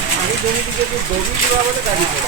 पानी जमी दिखे तो दो भी जुड़ा वाले गाड़ी को